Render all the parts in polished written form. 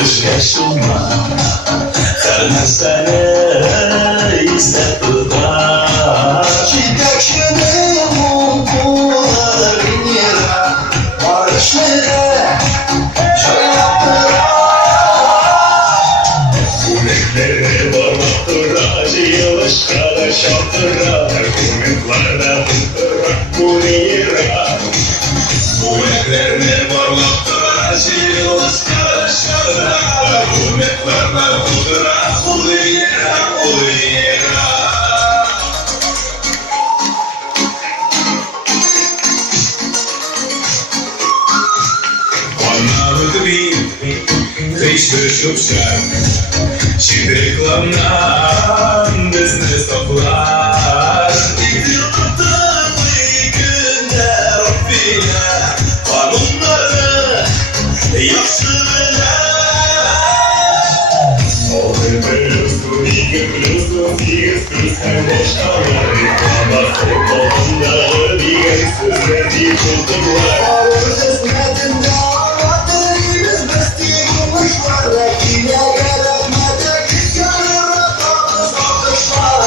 Yaşıma her mesele izle tutar. Çiçekçinin mumlarına barışmaya Yürekleri varmaktıra, yılışkada şartıra, kumitlarda tuttura, kulira. Yüreklerini varmaktıra, yılışkada şartıra, kumitlarda tuttura, kulira, kulira. Anladık bir kış düşüpse Şidriklamdan bizni stoplar. Yıkıldım günler Rabbine kanunları yaxşı bilen. Oldu biliyorsun, iyi biliyorsun, sekiz kız kardeşler. Babası kolunda bir sözleri tuttular. Ağır hizmetinde ağladığımız besti bulmuşlar. Rakine gerekmedik yanına tatlı bakışlar.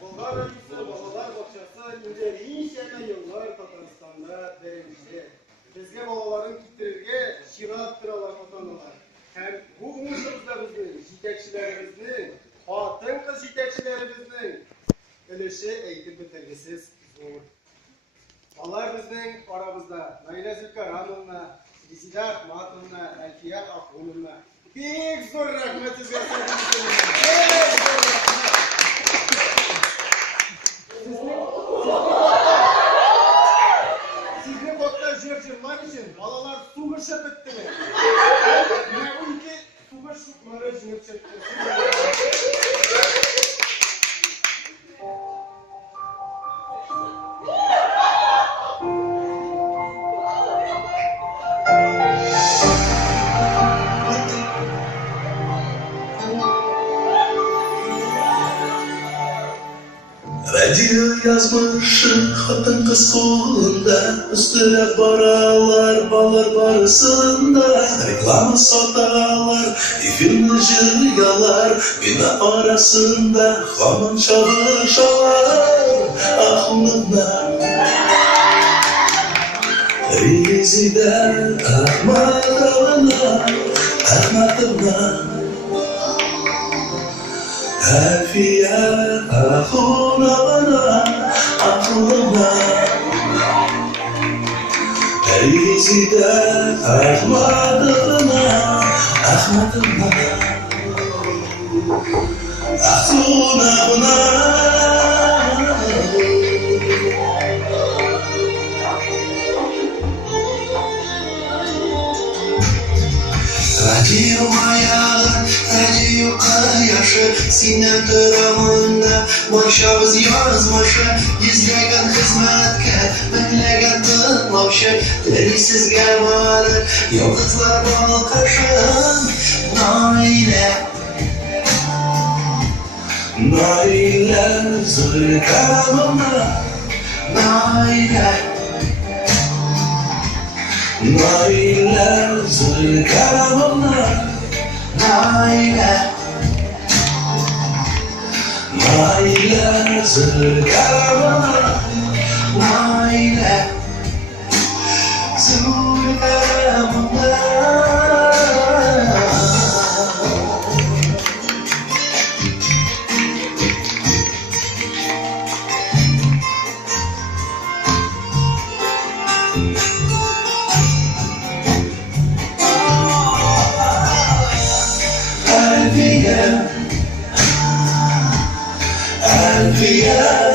Болгар radiosu balalar bakçası inceliğin şeme yıllar Tataristan'da verilmişti. Bizge balaların kittirirge şirat kralar atanılar. Hem bu umuşumuzda bizning, yetekçilerimizning, xotin qiz yetekçilerimizning ülüşü eğitim bitirgisiz zor. Balalar bizning aramızda Nayla Zülkaran'la, Zidat Matun'la, Elfiyat Akbun'la pek zor rahmet sizge Sizin kodlar jırjırlar için balalar su hırşıp bitti mi? Ne bu iki su hırşıpları jırp çekti. Radyo yazmışım hatın kız kolunda, üstüne paralar balar barısında. Reklama satalar, filmi jırgalar, bina arasında hamın çalışalar aklımda. Rizide ahmadımla, ahmadımla. Elfiye aklıma, aklıma. Rizide ahmadımla, ahmadımla. Aklıma. Radyo ayağı, radyo kayaşı, sinem tarafında başımız yazmışı. Yüzlegen hizmetke, binlegen tıklavşı, derisiz varır, yıldızlar balkaşın. Naile, Naile zülkarımla, naile, Naile zülkarımla, naile, Naile zülkarımla. naile, zulkarımda. Elfiye, Elfiye